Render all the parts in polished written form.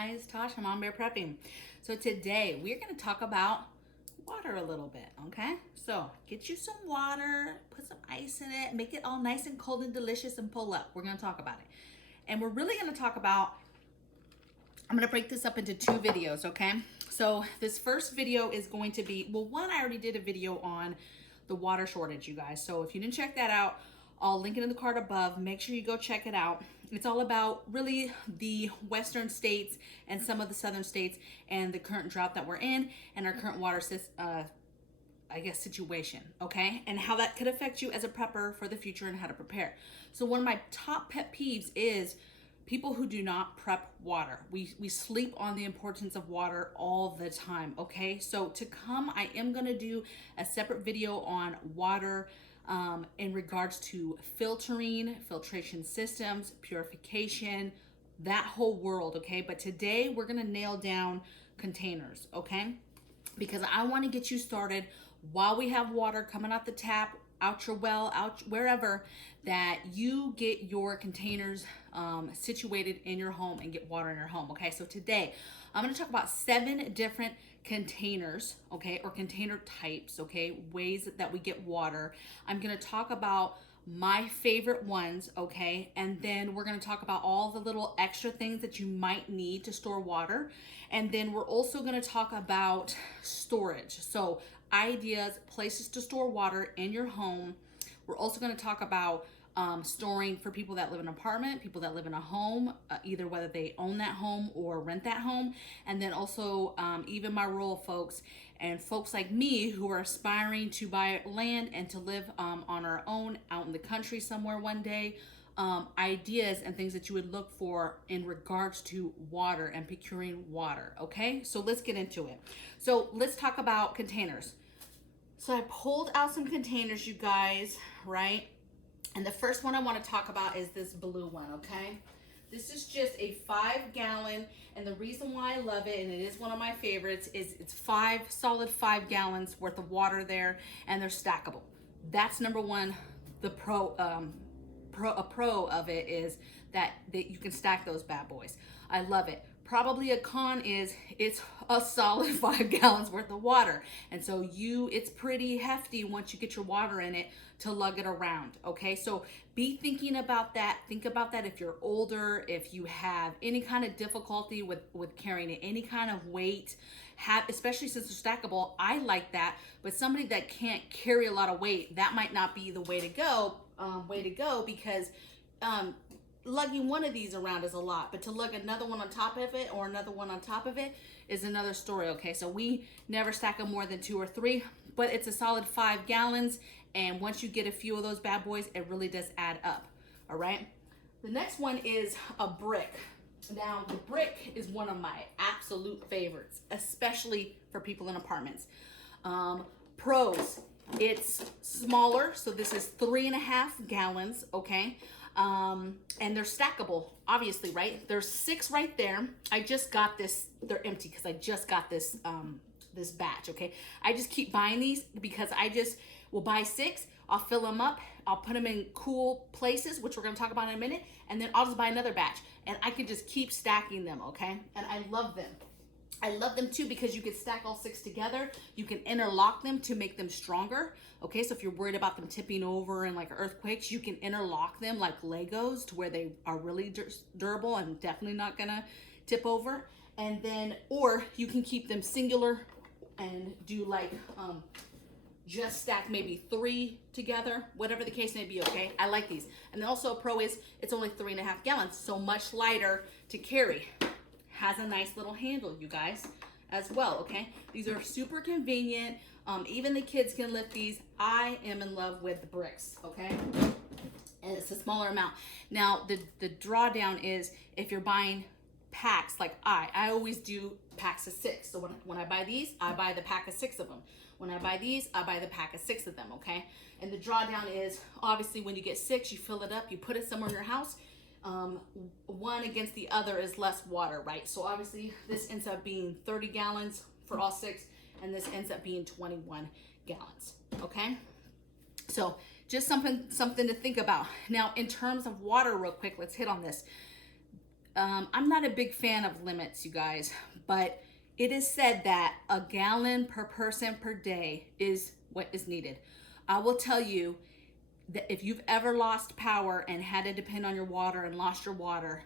guys, Tosh from MAMABEAR Prepping. So today we're going to talk about water a little bit, okay? So get you some water, put some ice in it, make it all nice and cold and delicious and pull up. We're going to talk about it. And we're really going to talk about, I'm going to break this up into two videos, okay? So this first video is going to be, well, one, I already did a video on the water shortage, you guys. So if you didn't check that out, I'll link it in the card above. Make sure you go check it out. It's all about really the western states and some of the southern states and the current drought that we're in and our current water situation, okay? And how that could affect you as a prepper for the future and how to prepare. So one of my top pet peeves is people who do not prep water. We sleep on the importance of water all the time, okay? So to come, I am gonna do a separate video on water in regards to filtration systems, purification, that whole world, okay? But today we're gonna nail down containers, okay? Because I wanna get you started while we have water coming out the tap, out your well, out wherever, that you get your containers situated in your home and get water in your home, okay? So today, I'm gonna talk about 7 different containers, okay, or container types, okay, ways that we get water. I'm gonna talk about my favorite ones, okay, and then we're gonna talk about all the little extra things that you might need to store water, and then we're also gonna talk about storage. So ideas, places to store water in your home. We're also going to talk about storing for people that live in an apartment, people that live in a home, either whether they own that home or rent that home, and then also even my rural folks and folks like me who are aspiring to buy land and to live on our own out in the country somewhere one day. Ideas and things that you would look for in regards to water and procuring water, okay? So let's get into it. So let's talk about containers. So I pulled out some containers, you guys, right? And the first one I want to talk about is this blue one, okay? This is just a 5-gallon, and the reason why I love it, and it is one of my favorites, is it's solid 5 gallons worth of water there, and they're stackable. That's number one. The pro of it is that you can stack those bad boys. I love it. Probably a con is it's a solid 5 gallons worth of water. And so it's pretty hefty once you get your water in it to lug it around, okay? So be thinking about that. Think about that if you're older, if you have any kind of difficulty with carrying it, any kind of weight, especially since they're stackable. I like that, but somebody that can't carry a lot of weight, that might not be the way to go, because lugging one of these around is a lot, but to lug another one on top of it or another one on top of it is another story, okay? So we never stack them more than 2 or 3, but it's a solid 5 gallons, and once you get a few of those bad boys, it really does add up, all right? The next one is a brick. Now, the brick is one of my absolute favorites, especially for people in apartments. Pros, it's smaller, so this is 3.5 gallons, okay? And they're stackable, obviously, right? There's 6 right there. I just got this, they're empty because I just got this this batch, okay? I just keep buying these because I just will buy 6, I'll fill them up, I'll put them in cool places, which we're gonna talk about in a minute, and then I'll just buy another batch, and I can just keep stacking them, okay? And I love them. I love them too because you can stack all 6 together. You can interlock them to make them stronger. Okay, so if you're worried about them tipping over and like earthquakes, you can interlock them like Legos to where they are really durable and definitely not gonna tip over. And then, or you can keep them singular and do like, just stack maybe 3 together, whatever the case may be, okay? I like these. And then also a pro is it's only 3.5 gallons, so much lighter to carry. Has a nice little handle, you guys, as well, okay? These are super convenient. Even the kids can lift these. I am in love with the bricks, okay? And it's a smaller amount. Now, the drawdown is if you're buying packs, like I always do packs of 6. So when I buy these, I buy the pack of 6 of them. When I buy these, I buy the pack of 6 of them, okay? And the drawdown is, obviously, when you get 6, you fill it up, you put it somewhere in your house. One against the other is less water, right? So obviously this ends up being 30 gallons for all 6, and this ends up being 21 gallons, okay? So just something to think about. Now, in terms of water, real quick, let's hit on this. I'm not a big fan of limits, you guys, but it is said that a gallon per person per day is what is needed. I will tell you that if you've ever lost power and had to depend on your water and lost your water,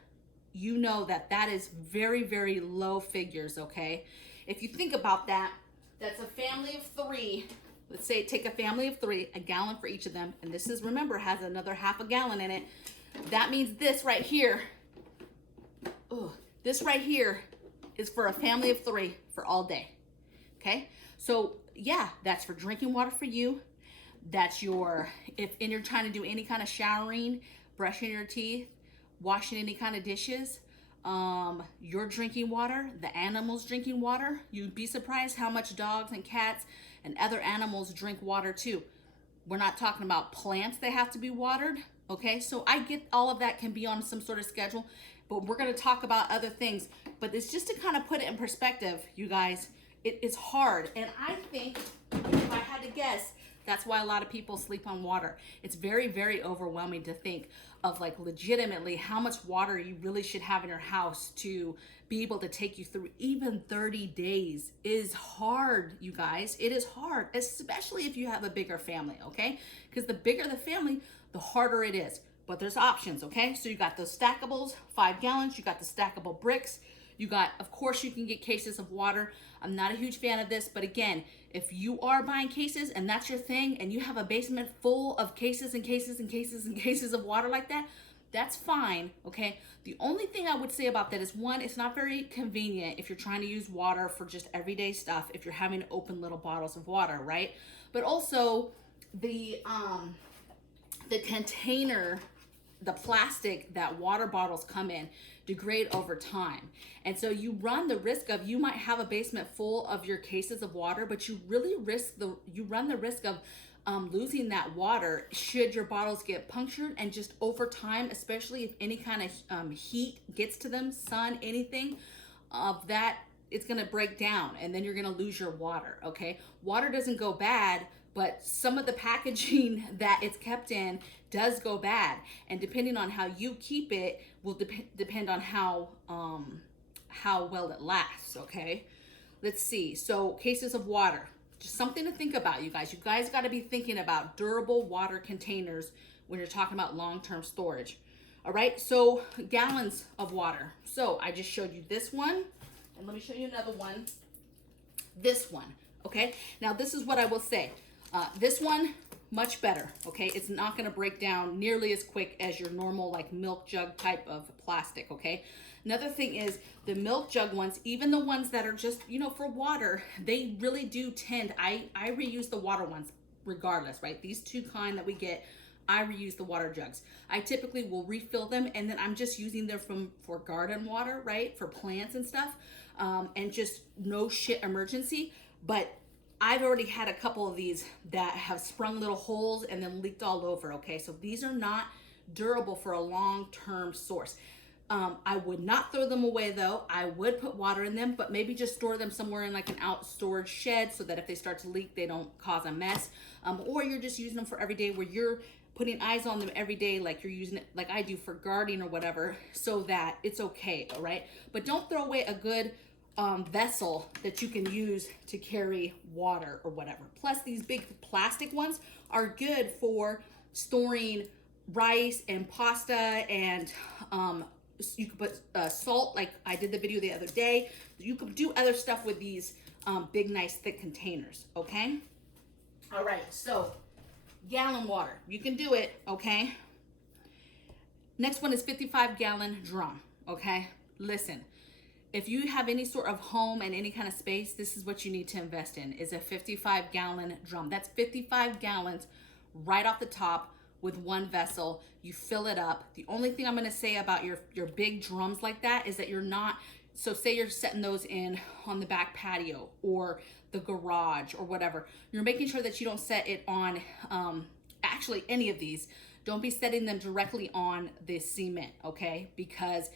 you know that that is very, very low figures, okay? If you think about that, that's a family of 3. Let's say take a family of 3, a gallon for each of them, and this is, remember, has another half a gallon in it. That means this right here, this right here is for a family of 3 for all day, okay? So yeah, that's for drinking water for you. That's your, if and you're trying to do any kind of showering, brushing your teeth, washing any kind of dishes, your drinking water, the animals drinking water. You'd be surprised how much dogs and cats and other animals drink water too. We're not talking about plants that have to be watered, okay? So I get all of that can be on some sort of schedule, but we're gonna talk about other things. But it's just to kind of put it in perspective, you guys. It is hard, and I think, if I had to guess, that's why a lot of people sleep on water. It's very, very overwhelming to think of, like, legitimately how much water you really should have in your house to be able to take you through even 30 days is hard, you guys. It is hard, especially if you have a bigger family, okay? Because the bigger the family, the harder it is. But there's options, okay? So you got those stackables, 5 gallons. You got the stackable bricks. You got, of course, you can get cases of water. I'm not a huge fan of this, but again, if you are buying cases and that's your thing and you have a basement full of cases and cases and cases and cases of water like that, that's fine, okay? The only thing I would say about that is, one, it's not very convenient if you're trying to use water for just everyday stuff, if you're having to open little bottles of water, right? But also the container, the plastic that water bottles come in, degrade over time. And so you run the risk of, you might have a basement full of your cases of water, but you really run the risk of losing that water should your bottles get punctured, and just over time, especially if any kind of heat gets to them, sun, anything of that, it's gonna break down and then you're gonna lose your water, okay? Water doesn't go bad, but some of the packaging that it's kept in does go bad, and depending on how you keep it will depend on how well it lasts, okay? Let's see, so cases of water, just something to think about, you guys. You guys gotta be thinking about durable water containers when you're talking about long-term storage. All right, so gallons of water. So I just showed you this one, and let me show you another one. This one, okay? Now this is what I will say. This one, much better, okay? It's not gonna break down nearly as quick as your normal, like, milk jug type of plastic, okay? Another thing is the milk jug ones, even the ones that are just, you know, for water, they really do tend, I reuse the water ones regardless, right? These 2 kind that we get, I reuse the water jugs. I typically will refill them, and then I'm just using them for garden water, right? For plants and stuff, and just no shit emergency. But I've already had a couple of these that have sprung little holes and then leaked all over, okay? So these are not durable for a long-term source. I would not throw them away though. I would put water in them, but maybe just store them somewhere in like an out storage shed so that if they start to leak, they don't cause a mess. Or you're just using them for every day, where you're putting eyes on them every day, like you're using it, like I do for gardening or whatever, so that it's okay, all right? But don't throw away a good vessel that you can use to carry water or whatever. Plus, these big plastic ones are good for storing rice and pasta, and you could put salt, like I did the video the other day. You could do other stuff with these big, nice, thick containers, okay? All right, so gallon water, you can do it, okay? Next one is 55-gallon drum, okay? Listen, if you have any sort of home and any kind of space, this is what you need to invest in, is a 55-gallon drum. That's 55 gallons right off the top with one vessel. You fill it up. The only thing I'm gonna say about your big drums like that is that you're not, so say you're setting those in on the back patio or the garage or whatever, you're making sure that you don't set it on, actually any of these, don't be setting them directly on the cement, okay? Because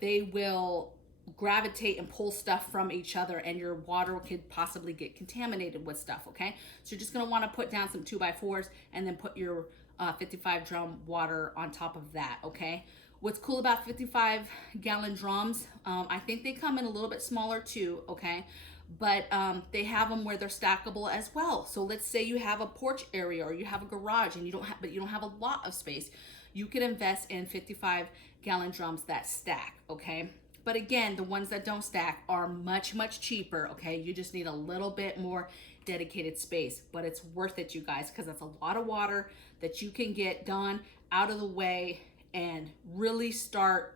they will gravitate and pull stuff from each other, and your water could possibly get contaminated with stuff, okay? So you're just gonna wanna put down some 2x4s and then put your 55 drum water on top of that, okay? What's cool about 55-gallon drums, I think they come in a little bit smaller too, okay? But they have them where they're stackable as well. So let's say you have a porch area or you have a garage and you don't have a lot of space. You can invest in 55-gallon drums that stack, okay? But again, the ones that don't stack are much, much cheaper, okay? You just need a little bit more dedicated space, but it's worth it, you guys, because that's a lot of water that you can get done out of the way and really start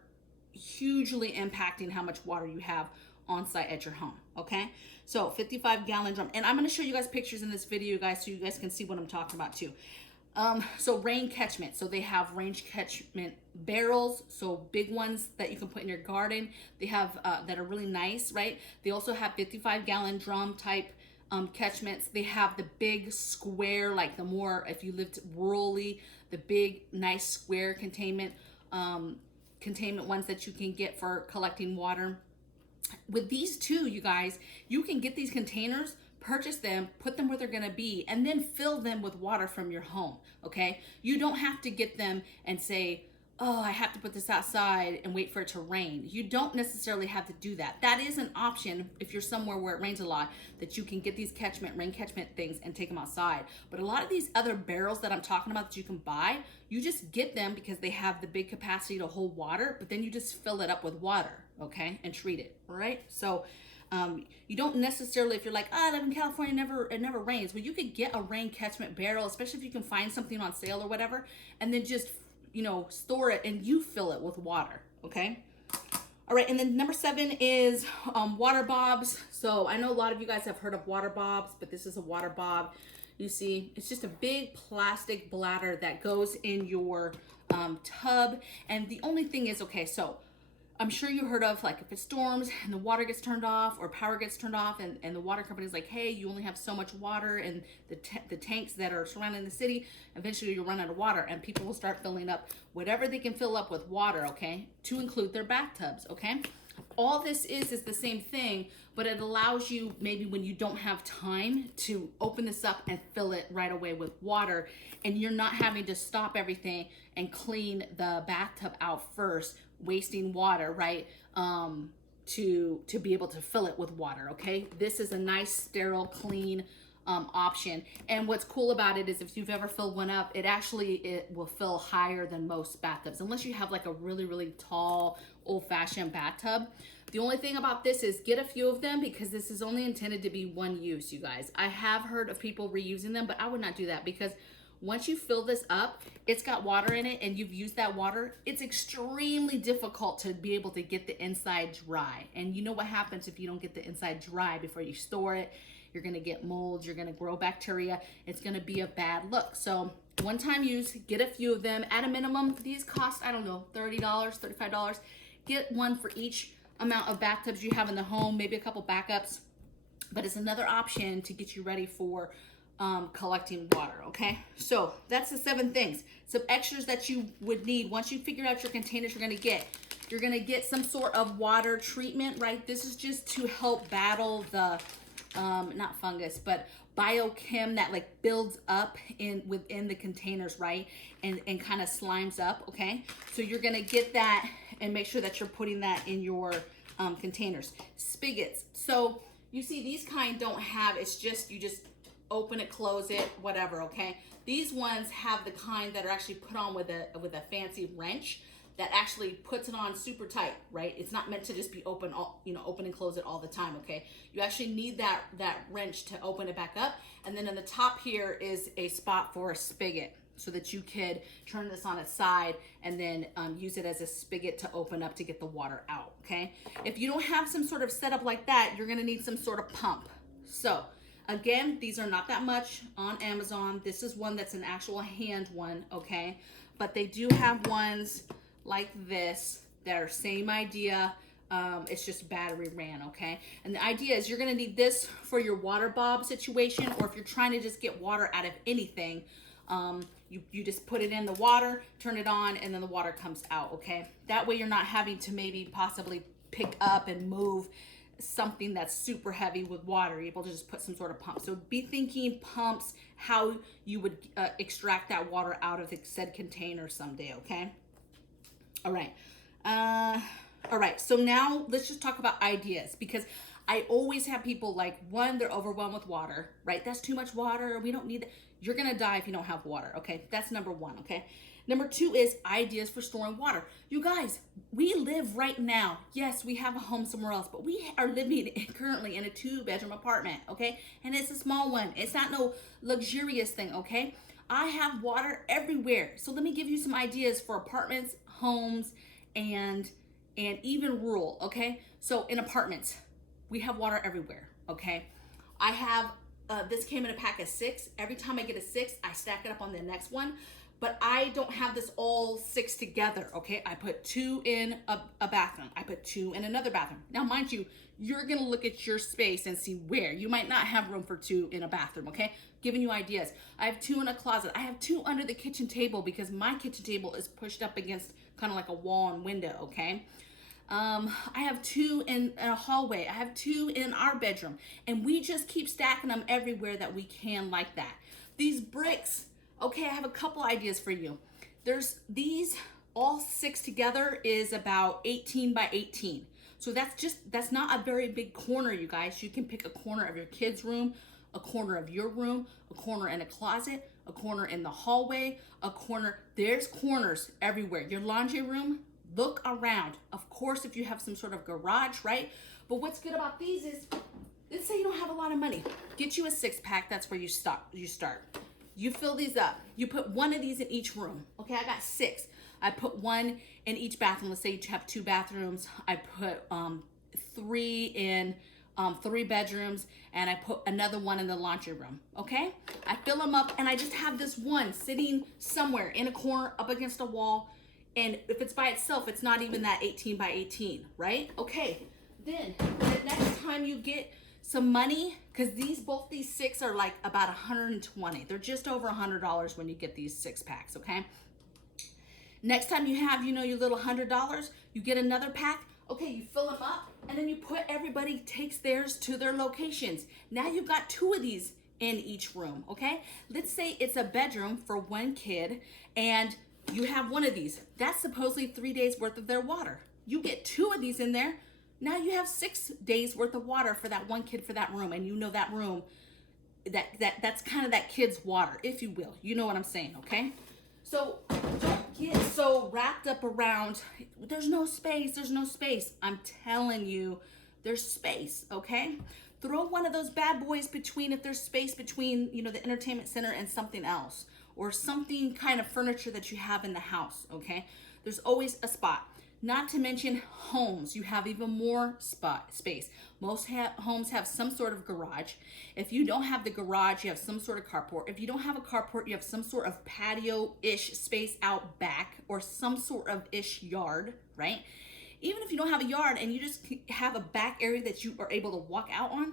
hugely impacting how much water you have on site at your home, okay? So 55-gallon drum, and I'm gonna show you guys pictures in this video, guys, so you guys can see what I'm talking about too. So rain catchment, so they have rain catchment barrels, so big ones that you can put in your garden. They have that are really nice, right? They also have 55-gallon drum type catchments. They have the big square, like the more, if you lived rurally, the big nice square containment ones that you can get for collecting water. With these two, you guys, you can get these containers, purchase them, put them where they're gonna be, and then fill them with water from your home, okay? You don't have to get them and say, oh, I have to put this outside and wait for it to rain. You don't necessarily have to do that. That is an option if you're somewhere where it rains a lot, that you can get these rain catchment things and take them outside. But a lot of these other barrels that I'm talking about that you can buy, you just get them because they have the big capacity to hold water, but then you just fill it up with water, okay, and treat it, all right? So you don't necessarily, if you're like, oh, I live in California, it never rains. Well, you could get a rain catchment barrel, especially if you can find something on sale or whatever, and then just, you know, store it and you fill it with water, okay? All right, and then number 7 is water bobs. So I know a lot of you guys have heard of water bobs, but this is a water bob. You see, it's just a big plastic bladder that goes in your tub. And the only thing is, okay, so I'm sure you heard of, like, if it storms and the water gets turned off or power gets turned off and the water company's like, hey, you only have so much water, and the tanks that are surrounding the city, eventually you'll run out of water, and people will start filling up whatever they can fill up with water, okay, to include their bathtubs, okay? All this is the same thing, but it allows you, maybe when you don't have time, to open this up and fill it right away with water, and you're not having to stop everything and clean the bathtub out first, wasting water, right, to be able to fill it with water, okay? This is a nice, sterile, clean option. And what's cool about it is if you've ever filled one up, it will fill higher than most bathtubs, unless you have like a really, really tall, old-fashioned bathtub. The only thing about this is get a few of them, because this is only intended to be one use, you guys. I have heard of people reusing them, but I would not do that, because once you fill this up, it's got water in it and you've used that water, it's extremely difficult to be able to get the inside dry. And you know what happens if you don't get the inside dry before you store it? You're gonna get mold, you're gonna grow bacteria, it's gonna be a bad look. So one-time use, get a few of them. At a minimum, these cost, I don't know, $30, $35. Get one for each amount of bathtubs you have in the home, maybe a couple backups. But it's another option to get you ready for collecting water, okay? So that's the 7 things. Some extras that you would need once you figure out your containers you're gonna get some sort of water treatment, right? This is just to help battle the, not fungus, but biochem that like builds up within the containers, right? And kind of slimes up, okay? So you're gonna get that and make sure that you're putting that in your containers. Spigots. So you see these kind don't have, it's just, you just open it, close it, whatever, okay? These ones have the kind that are actually put on with a fancy wrench that actually puts it on super tight, right? It's not meant to just be open and close it all the time, okay? You actually need that wrench to open it back up. And then on the top here is a spot for a spigot, so that you could turn this on its side and then use it as a spigot to open up to get the water out, okay? If you don't have some sort of setup like that, you're gonna need some sort of pump. So again, these are not that much on Amazon. This is one that's an actual hand one, okay? But they do have ones like this that are same idea. It's just battery ran, okay? And the idea is you're gonna need this for your water bob situation, or if you're trying to just get water out of anything, you just put it in the water, turn it on, and then the water comes out, okay? That way you're not having to maybe possibly pick up and move something that's super heavy with water. You're able to just put some sort of pump. So be thinking pumps, how you would extract that water out of the said container someday, okay? All right. All right. So now let's just talk about ideas, because I always have people like, one, they're overwhelmed with water, right? That's too much water. We don't need that. You're going to die if you don't have water. Okay. That's number one. Okay. Number two is ideas for storing water. You guys, we live right now. Yes, we have a home somewhere else, but we are living currently in a 2-bedroom apartment. Okay. And it's a small one. It's not no luxurious thing. Okay. I have water everywhere. So let me give you some ideas for apartments, homes, and even rural. Okay. So in apartments, we have water everywhere. Okay. I have this came in a pack of 6. Every time I get a 6, I stack it up on the next one. But I don't have this all 6 together, okay? I put 2 in a bathroom. I put 2 in another bathroom. Now, mind you, you're gonna look at your space and see where. You might not have room for 2 in a bathroom, okay? Giving you ideas. I have 2 in a closet. I have 2 under the kitchen table because my kitchen table is pushed up against kind of like a wall and window, okay? I have 2 in a hallway. I have 2 in our bedroom. And we just keep stacking them everywhere that we can like that. These bricks, okay, I have a couple ideas for you. There's these, all 6 together is about 18 by 18. So that's not a very big corner, you guys. You can pick a corner of your kid's room, a corner of your room, a corner in a closet, a corner in the hallway, a corner. There's corners everywhere. Your laundry room, look around. Of course, if you have some sort of garage, right? But what's good about these is, let's say you don't have a lot of money. Get you a 6-pack, that's where you start. You fill these up. You put 1 of these in each room. Okay, I got 6. I put 1 in each bathroom. Let's say you have 2 bathrooms. I put 3 in 3 bedrooms, and I put another 1 in the laundry room. Okay, I fill them up, and I just have this one sitting somewhere in a corner up against a wall. And if it's by itself, it's not even that 18 by 18, right? Okay, then the next time you get some money, because both these 6 are like about 120. They're just over $100 when you get these 6-packs, okay? Next time you have, your little $100, you get another pack. Okay, you fill them up, and then you put, everybody takes theirs to their locations. Now you've got 2 of these in each room, okay? Let's say it's a bedroom for 1 kid, and you have 1 of these. That's supposedly 3 days worth of their water. You get 2 of these in there. Now you have 6 days worth of water for that 1 kid for that room. And that room, that's kind of that kid's water, if you will. You know what I'm saying, okay? So don't get so wrapped up around, there's no space. I'm telling you, there's space, okay? Throw 1 of those bad boys between, if there's space between, the entertainment center and something else, or something kind of furniture that you have in the house, okay? There's always a spot. Not to mention homes, you have even more space. Most homes have some sort of garage. If you don't have the garage, you have some sort of carport. If you don't have a carport, you have some sort of patio-ish space out back, or some sort of ish yard, right? Even if you don't have a yard and you just have a back area that you are able to walk out on,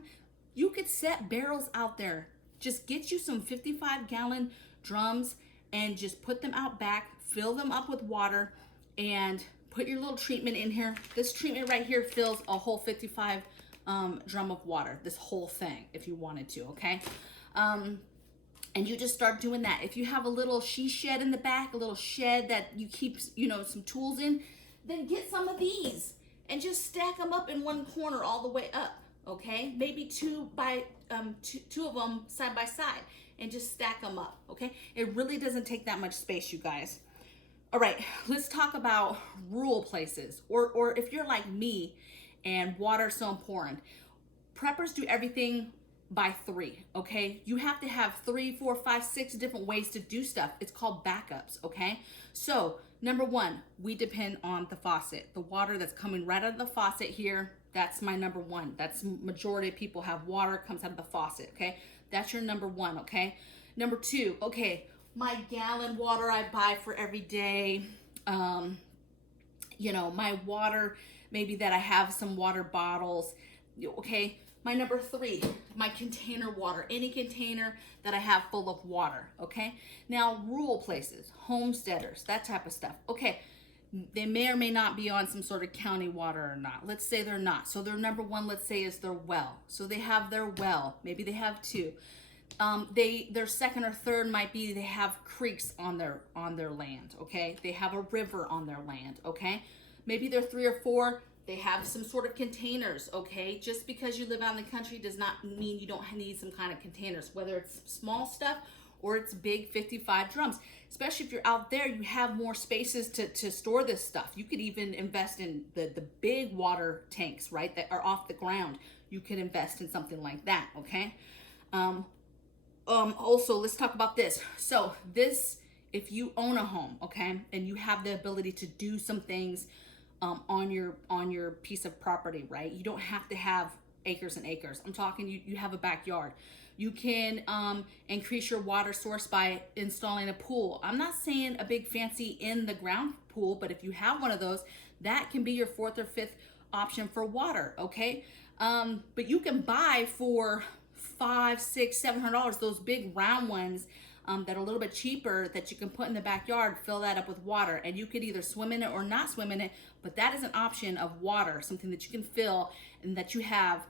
you could set barrels out there. Just get you some 55-gallon drums and just put them out back, fill them up with water, and put your little treatment in here. This treatment right here fills a whole 55 drum of water, this whole thing, if you wanted to, okay? And you just start doing that. If you have a little she shed in the back, a little shed that you keep, some tools in, then get some of these and just stack them up in 1 corner all the way up, okay? Maybe 2 of them side by side, and just stack them up, okay? It really doesn't take that much space, you guys. All right, let's talk about rural places, or if you're like me and water's so important. Preppers do everything by 3, okay? You have to have 3, 4, 5, 6 different ways to do stuff. It's called backups, okay? So, number 1, we depend on the faucet. The water that's coming right out of the faucet here, that's my number 1. That's majority of people have water comes out of the faucet, okay? That's your number 1, okay? Number 2, okay, my gallon water I buy for every day. My water, maybe that I have some water bottles, okay? My number 3, my container water, any container that I have full of water, okay? Now, rural places, homesteaders, that type of stuff, okay, they may or may not be on some sort of county water or not. Let's say they're not. So their number 1, let's say, is their well. So they have their well. Maybe they have 2. Their second or third might be they have creeks on their land, okay? They have a river on their land, okay? Maybe they're 3 or 4, they have some sort of containers, okay? Just because you live out in the country does not mean you don't need some kind of containers, whether it's small stuff or it's big 55 drums. Especially if you're out there, you have more spaces to store this stuff. You could even invest in the big water tanks, right, that are off the ground. You could invest in something like that, okay? Also, let's talk about this. So this, if you own a home, okay, and you have the ability to do some things on your piece of property, right? You don't have to have acres and acres. I'm talking you have a backyard. You can increase your water source by installing a pool. I'm not saying a big fancy in the ground pool, but if you have one of those, that can be your 4th or 5th option for water, okay? But you can buy for $500, $600, $700 those big round ones that are a little bit cheaper that you can put in the backyard, fill that up with water, and you could either swim in it or not swim in it, but that is an option of water, something that you can fill and that you have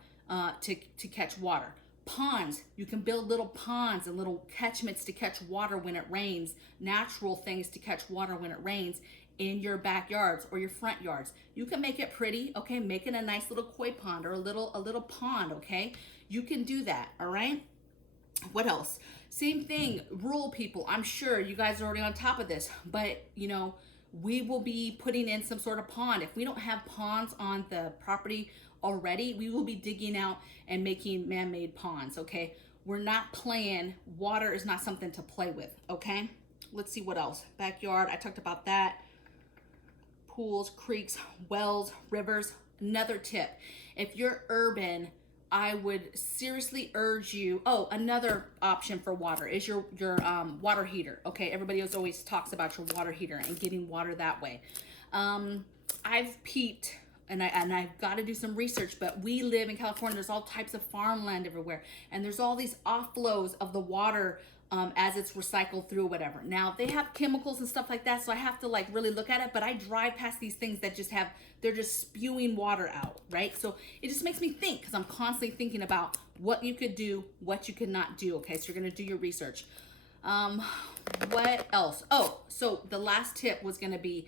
to catch water. Ponds, you can build little ponds and little catchments to catch water when it rains, natural things to catch water when it rains in your backyards or your front yards. You can make it pretty, okay? Make it a nice little koi pond or a little pond, okay? You can do that, all right? What else? Same thing, rural people. I'm sure you guys are already on top of this, but you know, we will be putting in some sort of pond. If we don't have ponds on the property already, we will be digging out and making man-made ponds, okay? We're not playing. Water is not something to play with, okay? Let's see what else. Backyard, I talked about that. Pools, creeks, wells, rivers. Another tip, if you're urban, I would seriously urge you. Oh, another option for water is your water heater. Okay, everybody always talks about your water heater and getting water that way. I've peeped, and I've got to do some research, but we live in California. There's all types of farmland everywhere, and there's all these offloads of the water as it's recycled through whatever. Now they have chemicals and stuff like that, so I have to like really look at it, but I drive past these things that just they're just spewing water out, right? So it just makes me think, because I'm constantly thinking about what you could do, what you could not do, okay? So you're gonna do your research. What else? Oh, so the last tip was gonna be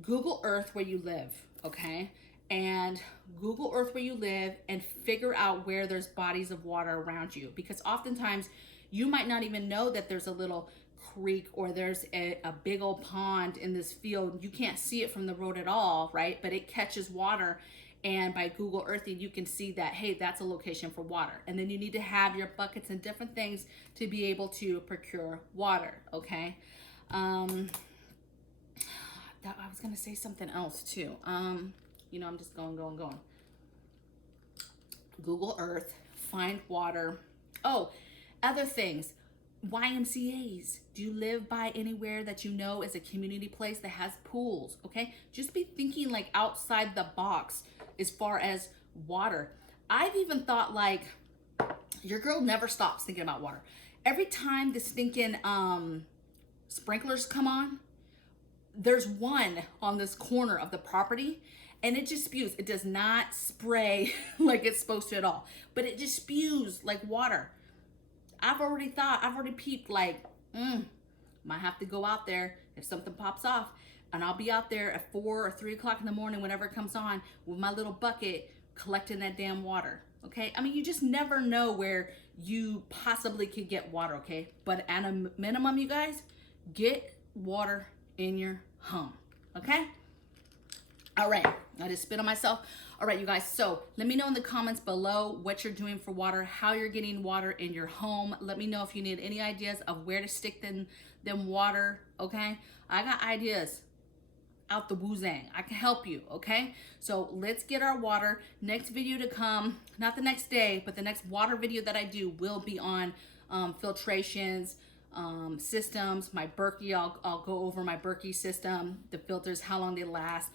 Google Earth where you live, okay? And Google Earth where you live and figure out where there's bodies of water around you, because oftentimes you might not even know that there's a little creek or there's a big old pond in this field. You can't see it from the road at all, right? But it catches water, and by Google Earthing, you can see that, hey, that's a location for water. And then you need to have your buckets and different things to be able to procure water, okay? I was gonna say something else too. You know, I'm just going. Google Earth, find water. Oh, other things, YMCAs. Do you live by anywhere that you know is a community place that has pools, okay? Just be thinking like outside the box as far as water. I've even thought like, your girl never stops thinking about water. Every time the stinking sprinklers come on, there's one on this corner of the property, and it just spews. It does not spray like it's supposed to at all, but it just spews like water. I've already peeped like, might have to go out there if something pops off, and I'll be out there at 4 or 3 o'clock in the morning whenever it comes on with my little bucket collecting that damn water, okay? I mean, you just never know where you possibly could get water, okay? But at a minimum, you guys, get water in your home, okay? All right, I just spit on myself. All right, you guys, so let me know in the comments below what you're doing for water, how you're getting water in your home. Let me know if you need any ideas of where to stick them water, okay? I got ideas out the woozang. I can help you, okay? So let's get our water. Next video to come, not the next day, but the next water video that I do will be on filtrations, systems, my Berkey. I'll go over my Berkey system, the filters, how long they last.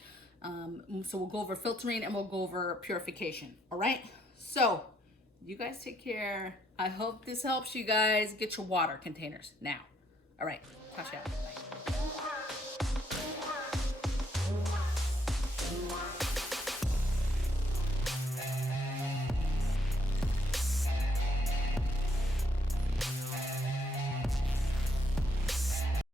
So we'll go over filtering and we'll go over purification. All right. So you guys take care. I hope this helps you guys get your water containers now. All right. Talk to you. Bye.